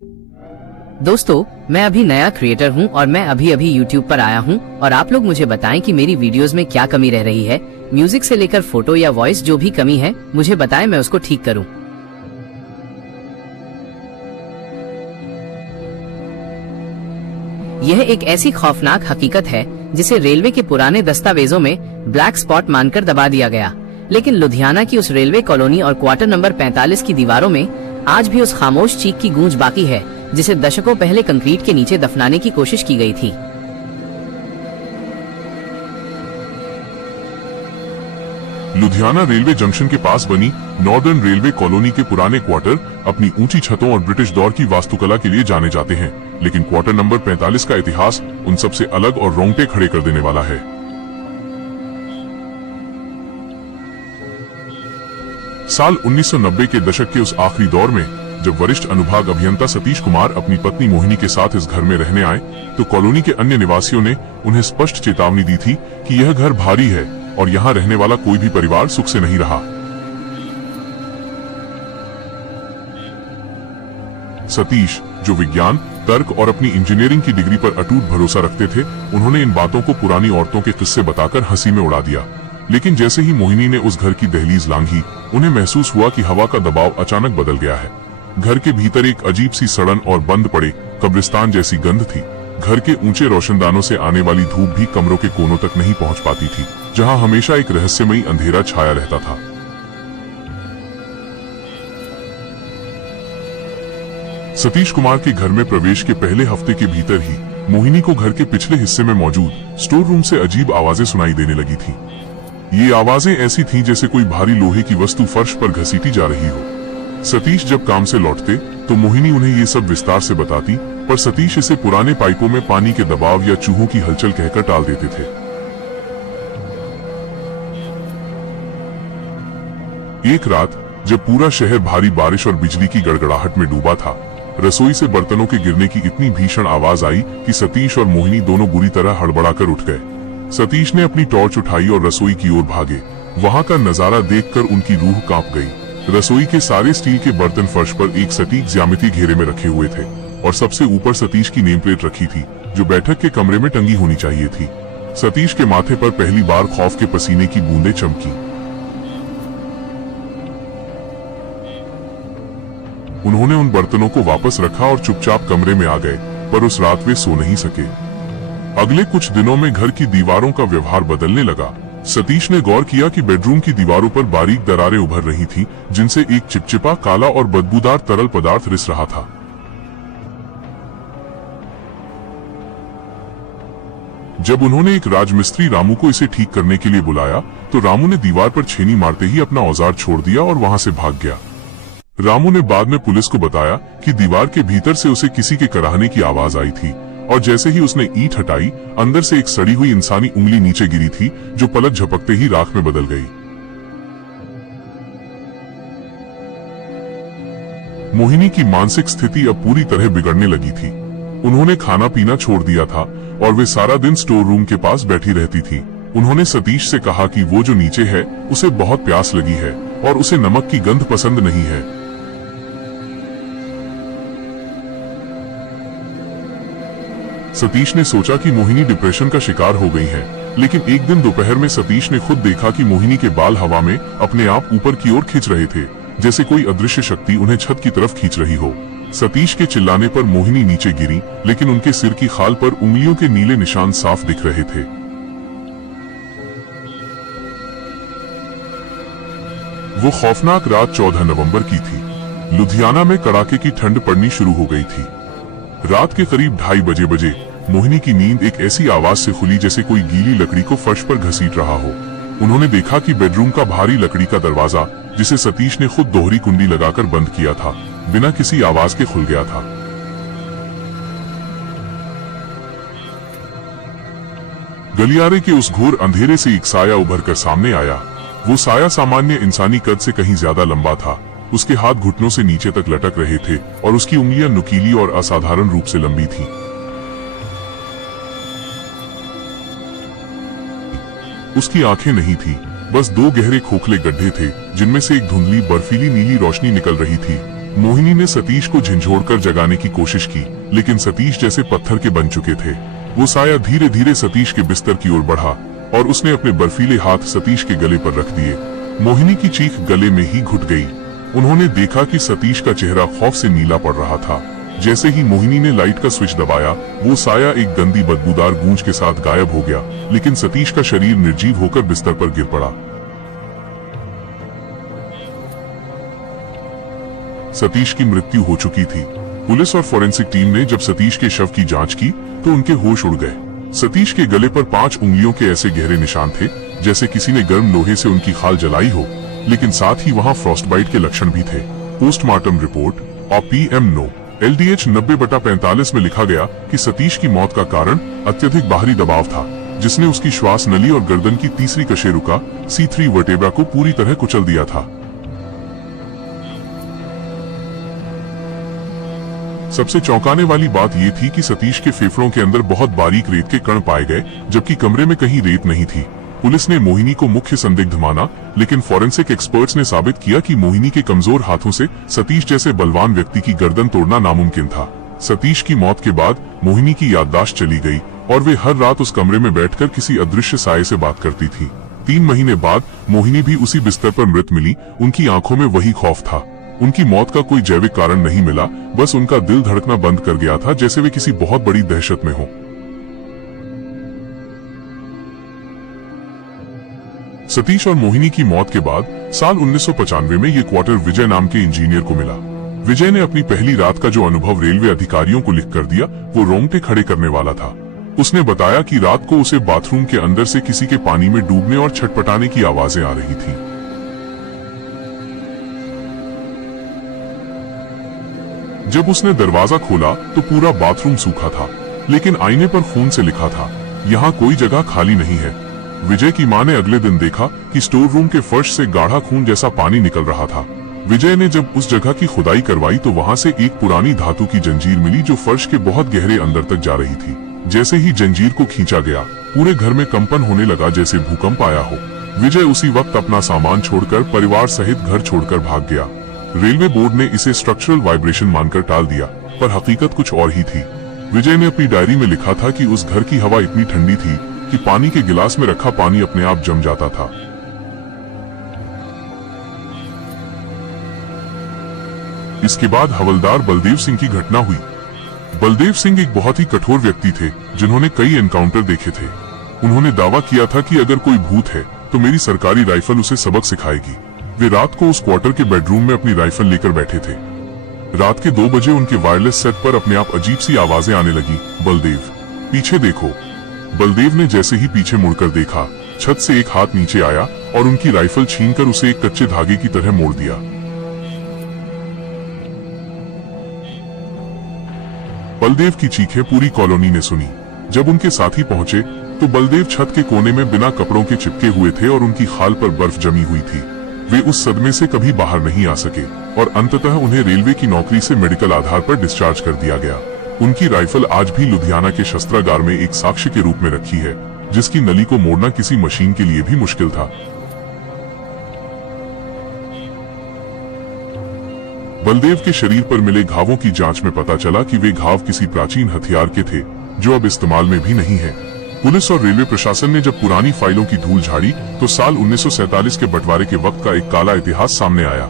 दोस्तों, मैं अभी नया क्रिएटर हूं और मैं अभी YouTube पर आया हूं और आप लोग मुझे बताएं कि मेरी वीडियोस में क्या कमी रह रही है। म्यूजिक से लेकर फोटो या वॉइस जो भी कमी है मुझे बताएं, मैं उसको ठीक करूं। यह एक ऐसी खौफनाक हकीकत है जिसे रेलवे के पुराने दस्तावेजों में ब्लैक स्पॉट मानकर दबा दिया गया, लेकिन लुधियाना की उस रेलवे कॉलोनी और क्वार्टर नंबर 45 की दीवारों में आज भी उस खामोश चीख की गूंज बाकी है जिसे दशकों पहले कंक्रीट के नीचे दफनाने की कोशिश की गई थी। लुधियाना रेलवे जंक्शन के पास बनी नॉर्दर्न रेलवे कॉलोनी के पुराने क्वार्टर अपनी ऊंची छतों और ब्रिटिश दौर की वास्तुकला के लिए जाने जाते हैं, लेकिन क्वार्टर नंबर 45 का इतिहास उन सबसे अलग और रोंगटे खड़े कर देने वाला है। साल 1990 के दशक के उस आखिरी दौर में जब वरिष्ठ अनुभाग अभियंता सतीश कुमार अपनी पत्नी मोहिनी के साथ इस घर में रहने आए, तो कॉलोनी के अन्य निवासियों ने उन्हें स्पष्ट चेतावनी दी थी कि यह घर भारी है और यहाँ रहने वाला कोई भी परिवार सुख से नहीं रहा। सतीश, जो विज्ञान, तर्क और अपनी इंजीनियरिंग की डिग्री पर अटूट भरोसा रखते थे, उन्होंने इन बातों को पुरानी औरतों के किस्से बताकर हंसी में उड़ा दिया। लेकिन जैसे ही मोहिनी ने उस घर की दहलीज लांघी, उन्हें महसूस हुआ कि हवा का दबाव अचानक बदल गया है। घर के भीतर एक अजीब सी सड़न और बंद पड़े कब्रिस्तान जैसी गंध थी। घर के ऊंचे रोशनदानों से आने वाली धूप भी कमरों के कोनों तक नहीं पहुंच पाती थी, जहां हमेशा एक रहस्यमयी अंधेरा छाया रहता था। सतीश कुमार के घर में प्रवेश के पहले हफ्ते के भीतर ही मोहिनी को घर के पिछले हिस्से में मौजूद स्टोर रूम से अजीब आवाजें सुनाई देने लगी थी। ये आवाजें ऐसी थीं जैसे कोई भारी लोहे की वस्तु फर्श पर घसीटी जा रही हो। सतीश जब काम से लौटते तो मोहिनी उन्हें ये सब विस्तार से बताती, पर सतीश इसे पुराने पाइपों में पानी के दबाव या चूहों की हलचल कहकर टाल देते थे। एक रात जब पूरा शहर भारी बारिश और बिजली की गड़गड़ाहट में डूबा था, रसोई से बर्तनों के गिरने की इतनी भीषण आवाज आई कि सतीश और मोहिनी दोनों बुरी तरह हड़बड़ाकर उठ गए। सतीश ने अपनी टॉर्च उठाई और रसोई की ओर भागे। वहां का नजारा देखकर उनकी रूह कांप गई। रसोई के सारे स्टील के बर्तन फर्श पर एक सटीक ज्यामिति घेरे में रखे हुए थे और सबसे ऊपर सतीश की नेम प्लेट रखी थी, जो बैठक के कमरे में टंगी होनी चाहिए थी। सतीश के माथे पर पहली बार खौफ के पसीने की बूंदें चमकी। उन्होंने उन बर्तनों को वापस रखा और चुपचाप कमरे में आ गए, पर उस रात वे सो नहीं सके। अगले कुछ दिनों में घर की दीवारों का व्यवहार बदलने लगा। सतीश ने गौर किया कि बेडरूम की दीवारों पर बारीक दरारें उभर रही थीं, जिनसे एक चिपचिपा काला और बदबूदार तरल पदार्थ रिस रहा था। जब उन्होंने एक राजमिस्त्री रामू को इसे ठीक करने के लिए बुलाया, तो रामू ने दीवार पर छेनी मारते ही अपना औजार छोड़ दिया और वहां से भाग गया। रामू ने बाद में पुलिस को बताया कि दीवार के भीतर से उसे किसी के कराहने की आवाज आई थी और जैसे ही उसने ईंट हटाई, अंदर से एक सड़ी हुई इंसानी उंगली नीचे गिरी थी, जो पलक झपकते ही राख में बदल गई। मोहिनी की मानसिक स्थिति अब पूरी तरह बिगड़ने लगी थी। उन्होंने खाना पीना छोड़ दिया था और वे सारा दिन स्टोर रूम के पास बैठी रहती थी। उन्होंने सतीश से कहा कि वो जो नीचे है उसे बहुत प्यास लगी है और उसे नमक की गंध पसंद नहीं है। सतीश ने सोचा कि मोहिनी डिप्रेशन का शिकार हो गई है, लेकिन एक दिन दोपहर में सतीश ने खुद देखा कि मोहिनी के बाल हवा में अपने आप ऊपर की ओर खिंच रहे थे, जैसे कोई अदृश्य शक्ति उन्हें छत की तरफ खींच रही हो। सतीश के चिल्लाने पर मोहिनी नीचे गिरी, लेकिन उनके सिर की खाल पर उंगलियों के नीले निशान साफ दिख रहे थे। वो खौफनाक रात 14 नवंबर की थी। लुधियाना में कड़ाके की ठंड पड़नी शुरू हो गई थी। रात के करीब 2:30 बजे मोहिनी की नींद एक ऐसी आवाज से खुली जैसे कोई गीली लकड़ी को फर्श पर घसीट रहा हो। उन्होंने देखा कि बेडरूम का भारी लकड़ी का दरवाजा, जिसे सतीश ने खुद दोहरी कुंडी लगाकर बंद किया था, बिना किसी आवाज के खुल गया था। गलियारे के उस घोर अंधेरे से एक साया उभर कर सामने आया। वो साया सामान्य इंसानी कद से कहीं ज्यादा लंबा था। उसके हाथ घुटनों से नीचे तक लटक रहे थे और उसकी उंगलियां नुकीली और असाधारण रूप से लंबी थीं। उसकी आंखें नहीं थी, बस 2 गहरे खोखले गड्ढे थे, जिनमें से एक धुंधली बर्फीली नीली रोशनी निकल रही थी। मोहिनी ने सतीश को झिंझोड़कर जगाने की कोशिश की, लेकिन सतीश जैसे पत्थर के बन चुके थे। वो साया धीरे धीरे सतीश के बिस्तर की ओर बढ़ा और उसने अपने बर्फीले हाथ सतीश के गले पर रख दिए। मोहिनी की चीख गले में ही घुट गई। उन्होंने देखा कि सतीश का चेहरा खौफ से नीला पड़ रहा था। जैसे ही मोहिनी ने लाइट का स्विच दबाया, वो साया एक गंदी बदबूदार गूंज के साथ गायब हो गया, लेकिन सतीश का शरीर निर्जीव होकर बिस्तर पर गिर पड़ा। सतीश की मृत्यु हो चुकी थी। पुलिस और फोरेंसिक टीम ने जब सतीश के शव की जांच की तो उनके होश उड़ गए। सतीश के गले पर 5 उंगलियों के ऐसे गहरे निशान थे जैसे किसी ने गर्म लोहे से उनकी खाल जलाई हो, लेकिन साथ ही वहां फ्रॉस्टबाइट के लक्षण भी थे। पोस्टमार्टम रिपोर्ट और PM-9 LDH 90/45 में लिखा गया कि सतीश की मौत का कारण अत्यधिक बाहरी दबाव था, जिसने उसकी श्वास नली और गर्दन की तीसरी कशेरुका C3 वर्टेब्रा को पूरी तरह कुचल दिया था। सबसे चौंकाने वाली बात यह थी कि सतीश के फेफड़ों के अंदर बहुत बारीक रेत के कण पाए गए, जबकि कमरे में कहीं रेत नहीं थी। पुलिस ने मोहिनी को मुख्य संदिग्ध माना, लेकिन फॉरेंसिक एक्सपर्ट्स ने साबित किया कि मोहिनी के कमजोर हाथों से सतीश जैसे बलवान व्यक्ति की गर्दन तोड़ना नामुमकिन था। सतीश की मौत के बाद मोहिनी की याददाश्त चली गई और वे हर रात उस कमरे में बैठकर किसी अदृश्य साये से बात करती थी। 3 महीने बाद मोहिनी भी उसी बिस्तर पर मृत मिली। उनकी आंखों में वही खौफ था। उनकी मौत का कोई जैविक कारण नहीं मिला, बस उनका दिल धड़कना बंद कर गया था, जैसे वे किसी बहुत बड़ी दहशत में हो। सतीश और मोहिनी की मौत के बाद साल 1995 में ये क्वार्टर विजय नाम के इंजीनियर को मिला। विजय ने अपनी पहली रात का जो अनुभव रेलवे अधिकारियों को लिख कर दिया, वो रोंगटे खड़े करने वाला था। उसने बताया कि रात को उसे बाथरूम के अंदर से किसी के पानी में डूबने और छटपटाने की आवाजें आ रही थी। जब उसने दरवाजा खोला तो पूरा बाथरूम सूखा था, लेकिन आईने पर खून से लिखा था, यहाँ कोई जगह खाली नहीं है। विजय की मां ने अगले दिन देखा कि स्टोर रूम के फर्श से गाढ़ा खून जैसा पानी निकल रहा था। विजय ने जब उस जगह की खुदाई करवाई तो वहां से एक पुरानी धातु की जंजीर मिली जो फर्श के बहुत गहरे अंदर तक जा रही थी। जैसे ही जंजीर को खींचा गया, पूरे घर में कंपन होने लगा जैसे भूकंप आया हो। विजय उसी वक्त अपना सामान छोड़कर परिवार सहित घर छोड़कर भाग गया। रेलवे बोर्ड ने इसे स्ट्रक्चरल वाइब्रेशन मानकर टाल दिया, पर हकीकत कुछ और ही थी। विजय ने अपनी डायरी में लिखा था कि उस घर की हवा इतनी ठंडी थी कि पानी के गिलास में रखा पानी अपने आप जम जाता था। इसके बाद हवलदार बलदेव सिंह की घटना हुई। बलदेव सिंह एक बहुत ही कठोर व्यक्ति थे जिन्होंने कई एनकाउंटर देखे थे। उन्होंने दावा किया था कि अगर कोई भूत है तो मेरी सरकारी राइफल उसे सबक सिखाएगी। वे रात को उस क्वार्टर के बेडरूम में अपनी राइफल लेकर बैठे थे। रात के 2 बजे उनके वायरलेस सेट पर अपने आप अजीब सी आवाजें आने लगी। बलदेव, पीछे देखो। बलदेव ने जैसे ही पीछे मुड़कर देखा, छत से एक हाथ नीचे आया और उनकी राइफल छीनकर उसे एक कच्चे धागे की तरह मोड़ दिया। बलदेव की चीखें पूरी कॉलोनी ने सुनी। जब उनके साथी पहुंचे तो बलदेव छत के कोने में बिना कपड़ों के चिपके हुए थे और उनकी खाल पर बर्फ जमी हुई थी। वे उस सदमे से कभी बाहर नहीं आ सके और अंततः उन्हें रेलवे की नौकरी से मेडिकल आधार पर डिस्चार्ज कर दिया गया। उनकी राइफल आज भी लुधियाना के शस्त्रागार में एक साक्ष्य के रूप में रखी है, जिसकी नली को मोड़ना किसी मशीन के लिए भी मुश्किल था। बलदेव के शरीर पर मिले घावों की जांच में पता चला कि वे घाव किसी प्राचीन हथियार के थे जो अब इस्तेमाल में भी नहीं है। पुलिस और रेलवे प्रशासन ने जब पुरानी फाइलों की धूल झाड़ी तो साल 1947 के बंटवारे के वक्त का एक काला इतिहास सामने आया।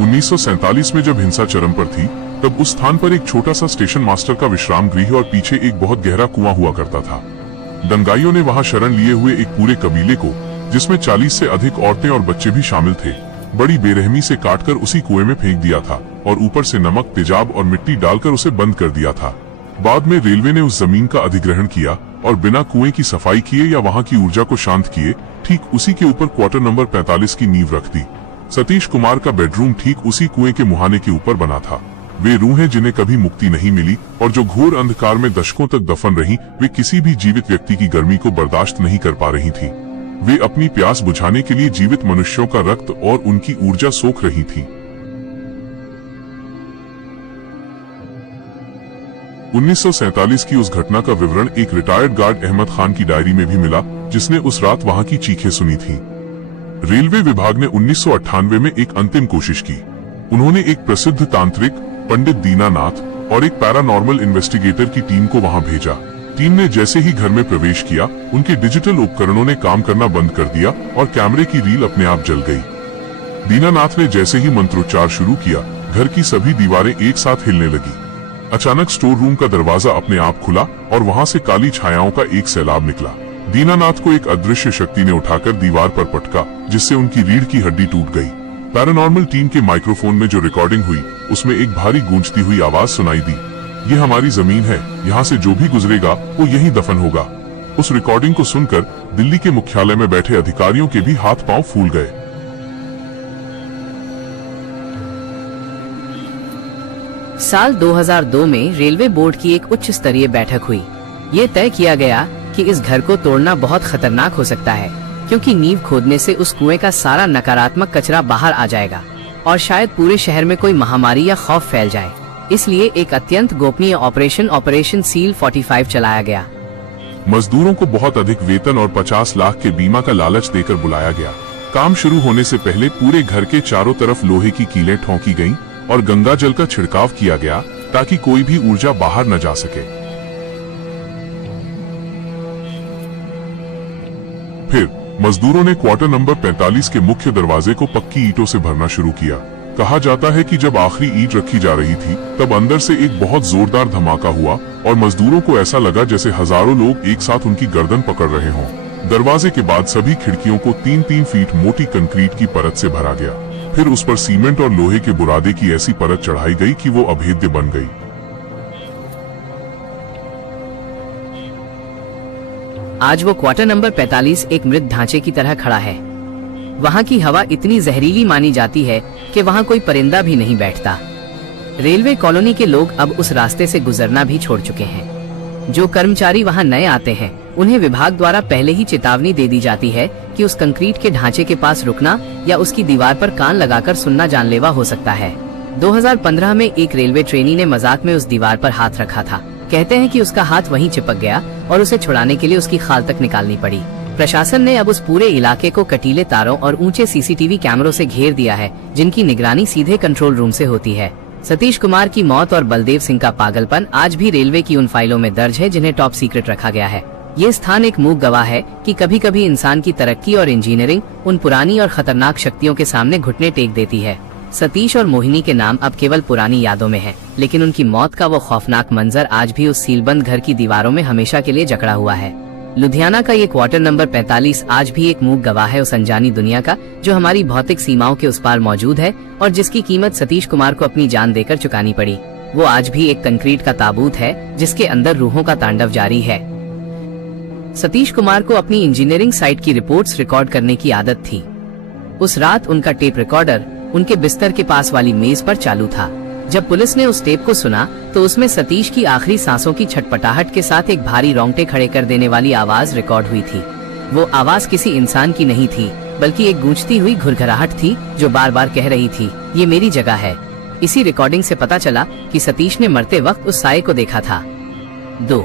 1947 में जब हिंसा चरम पर थी, तब उस स्थान पर एक छोटा सा स्टेशन मास्टर का विश्राम गृह और पीछे एक बहुत गहरा कुआं हुआ करता था। दंगाइयों ने वहां शरण लिए हुए एक पूरे कबीले को, जिसमें 40 से अधिक औरतें और बच्चे भी शामिल थे, बड़ी बेरहमी से काटकर उसी कुएं में फेंक दिया था और ऊपर से नमक, तेजाब और मिट्टी डालकर उसे बंद कर दिया था। बाद में रेलवे ने उस जमीन का अधिग्रहण किया और बिना कुएं की सफाई किए या वहां की ऊर्जा को शांत किए ठीक उसी के ऊपर क्वार्टर नंबर 45 की नींव रख दी। सतीश कुमार का बेडरूम ठीक उसी कुएं के मुहाने के ऊपर बना था। वे रूहें जिन्हें कभी मुक्ति नहीं मिली और जो घोर अंधकार में दशकों तक दफन रहीं, वे किसी भी जीवित व्यक्ति की गर्मी को बर्दाश्त नहीं कर पा रही थी। वे अपनी प्यास बुझाने के लिए जीवित मनुष्यों का रक्त और उनकी ऊर्जा सोख रही थी। 1947 की उस घटना का विवरण एक रिटायर्ड गार्ड अहमद खान की डायरी में भी मिला, जिसने उस रात वहां की चीखें सुनी थी। रेलवे विभाग ने 1998 में एक अंतिम कोशिश की। उन्होंने एक प्रसिद्ध तांत्रिक पंडित दीनानाथ और एक पैरानॉर्मल इन्वेस्टिगेटर की टीम को वहां भेजा। टीम ने जैसे ही घर में प्रवेश किया, उनके डिजिटल उपकरणों ने काम करना बंद कर दिया और कैमरे की रील अपने आप जल गई। दीनानाथ ने जैसे ही मंत्रोच्चार शुरू किया, घर की सभी दीवारें एक साथ हिलने लगी। अचानक स्टोर रूम का दरवाजा अपने आप खुला और वहां से काली छायाओं का एक सैलाब निकला। दीनानाथ को एक अदृश्य शक्ति ने उठाकर दीवार पर पटका, जिससे उनकी रीढ़ की हड्डी टूट गई। पैरानॉर्मल टीम के माइक्रोफोन में जो रिकॉर्डिंग हुई, उसमें एक भारी गूंजती हुई आवाज सुनाई दी, ये हमारी जमीन है, यहाँ से जो भी गुजरेगा वो यहीं दफन होगा। उस रिकॉर्डिंग को सुनकर दिल्ली के मुख्यालय में बैठे अधिकारियों के भी हाथ पांव फूल गए। साल 2002 में रेलवे बोर्ड की एक उच्च स्तरीय बैठक हुई। ये तय किया गया कि इस घर को तोड़ना बहुत खतरनाक हो सकता है, क्योंकि नींव खोदने से उस कुएं का सारा नकारात्मक कचरा बाहर आ जाएगा और शायद पूरे शहर में कोई महामारी या खौफ फैल जाए। इसलिए एक अत्यंत गोपनीय ऑपरेशन सील 45 चलाया गया। मजदूरों को बहुत अधिक वेतन और 50 लाख के बीमा का लालच देकर बुलाया गया। काम शुरू होने से पहले पूरे घर के चारों तरफ लोहे की कीलें ठोंकी गईं और गंगा जल का छिड़काव किया गया, ताकि कोई भी ऊर्जा बाहर न जा सके। फिर मजदूरों ने क्वार्टर नंबर 45 के मुख्य दरवाजे को पक्की ईंटों से भरना शुरू किया। कहा जाता है कि जब आखिरी ईंट रखी जा रही थी, तब अंदर से एक बहुत जोरदार धमाका हुआ और मजदूरों को ऐसा लगा जैसे हजारों लोग एक साथ उनकी गर्दन पकड़ रहे हों। दरवाजे के बाद सभी खिड़कियों को 3-3 फीट मोटी कंक्रीट की परत से भरा गया। फिर उस पर सीमेंट और लोहे के बुरादे की ऐसी परत चढ़ाई गई कि वो अभेद्य बन गई। आज वो क्वार्टर नंबर 45 एक मृत ढांचे की तरह खड़ा है। वहाँ की हवा इतनी जहरीली मानी जाती है कि वहाँ कोई परिंदा भी नहीं बैठता। रेलवे कॉलोनी के लोग अब उस रास्ते से गुजरना भी छोड़ चुके हैं। जो कर्मचारी वहाँ नए आते हैं, उन्हें विभाग द्वारा पहले ही चेतावनी दे दी जाती है कि उस कंक्रीट के ढांचे के पास रुकना या उसकी दीवार पर कान लगाकर सुनना जानलेवा हो सकता है। 2015 में एक रेलवे ट्रेनी ने मजाक में उस दीवार पर हाथ रखा था। कहते हैं कि उसका हाथ वहीं चिपक गया और उसे छुड़ाने के लिए उसकी खाल तक निकालनी पड़ी। प्रशासन ने अब उस पूरे इलाके को कटीले तारों और ऊंचे सीसीटीवी कैमरों से घेर दिया है, जिनकी निगरानी सीधे कंट्रोल रूम से होती है। सतीश कुमार की मौत और बलदेव सिंह का पागलपन आज भी रेलवे की उन फाइलों में दर्ज है जिन्हें टॉप सीक्रेट रखा गया है। ये स्थान एक मूक गवाह है कि कभी कभी इंसान की तरक्की और इंजीनियरिंग उन पुरानी और खतरनाक शक्तियों के सामने घुटने टेक देती है। सतीश और मोहिनी के नाम अब केवल पुरानी यादों में है, लेकिन उनकी मौत का वो खौफनाक मंजर आज भी उस सीलबंद घर की दीवारों में हमेशा के लिए जकड़ा हुआ है। लुधियाना का ये क्वार्टर नंबर 45 आज भी एक मूक गवाह है उस अनजानी दुनिया का, जो हमारी भौतिक सीमाओं के उस पार मौजूद है और जिसकी कीमत सतीश कुमार को अपनी जान देकर चुकानी पड़ी। वो आज भी एक कंक्रीट का ताबूत है जिसके अंदर रूहों का तांडव जारी है। सतीश कुमार को अपनी इंजीनियरिंग साइट की रिपोर्ट्स रिकॉर्ड करने की आदत थी। उस रात उनका टेप रिकॉर्डर उनके बिस्तर के पास वाली मेज पर चालू था। जब पुलिस ने उस टेप को सुना तो उसमें सतीश की आखिरी सांसों की छटपटाहट के साथ एक भारी रोंगटे खड़े कर देने वाली आवाज रिकॉर्ड हुई थी। वो आवाज किसी इंसान की नहीं थी, बल्कि एक गूंजती हुई घुरघराहट थी जो बार बार कह रही थी, ये मेरी जगह है। इसी रिकॉर्डिंग से पता चला कि सतीश ने मरते वक्त उस साये को देखा था। 2.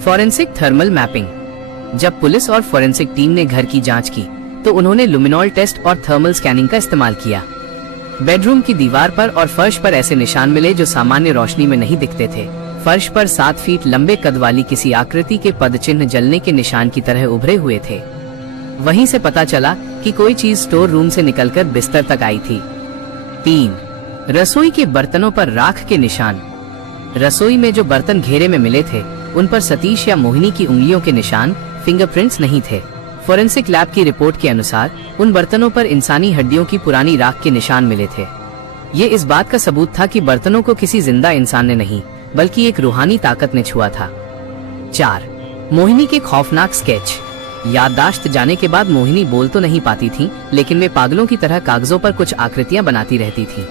Forensic thermal mapping. जब पुलिस और फॉरेंसिक टीम ने घर की जांच की तो उन्होंने लुमिनॉल टेस्ट और थर्मल स्कैनिंग का इस्तेमाल किया। बेडरूम की दीवार पर और फर्श पर ऐसे निशान मिले जो सामान्य रोशनी में नहीं दिखते थे। फर्श पर 7 फीट लंबे कद वाली किसी आकृति के पद चिन्ह जलने के निशान की तरह उभरे हुए थे। वहीं से पता चला कि कोई चीज स्टोर रूम से निकलकर बिस्तर तक आई थी। 3. रसोई के बर्तनों पर राख के निशान। रसोई में जो बर्तन घेरे में मिले थे, उन पर सतीश या मोहिनी की उंगलियों के निशान, फिंगरप्रिंट्स नहीं थे। फोरेंसिक लैब की रिपोर्ट के अनुसार उन बर्तनों पर इंसानी हड्डियों की पुरानी राख के निशान मिले थे। ये इस बात का सबूत था कि बर्तनों को किसी जिंदा इंसान ने नहीं, बल्कि एक रूहानी ताकत ने छुआ था। 4. मोहिनी के खौफनाक स्केच। याददाश्त जाने के बाद मोहिनी बोल तो नहीं पाती थी, लेकिन वे पागलों की तरह कागजों पर कुछ आकृतियां बनाती रहती थी।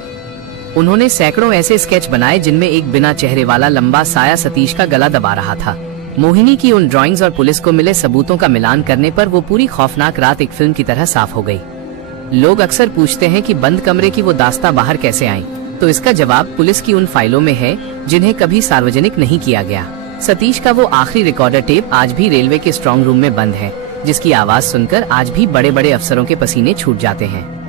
उन्होंने सैकड़ों ऐसे स्केच बनाए जिनमें एक बिना चेहरे वाला लंबा साया सतीश का गला दबा रहा था। मोहिनी की उन ड्राइंग्स और पुलिस को मिले सबूतों का मिलान करने पर वो पूरी खौफनाक रात एक फिल्म की तरह साफ हो गई। लोग अक्सर पूछते हैं कि बंद कमरे की वो दास्तां बाहर कैसे आई, तो इसका जवाब पुलिस की उन फाइलों में है जिन्हें कभी सार्वजनिक नहीं किया गया। सतीश का वो आखिरी रिकॉर्डर टेप आज भी रेलवे के स्ट्रांग रूम में बंद है। जिसकी आवाज सुनकर आज भी बड़े बड़े अफसरों के पसीने छूट जाते हैं।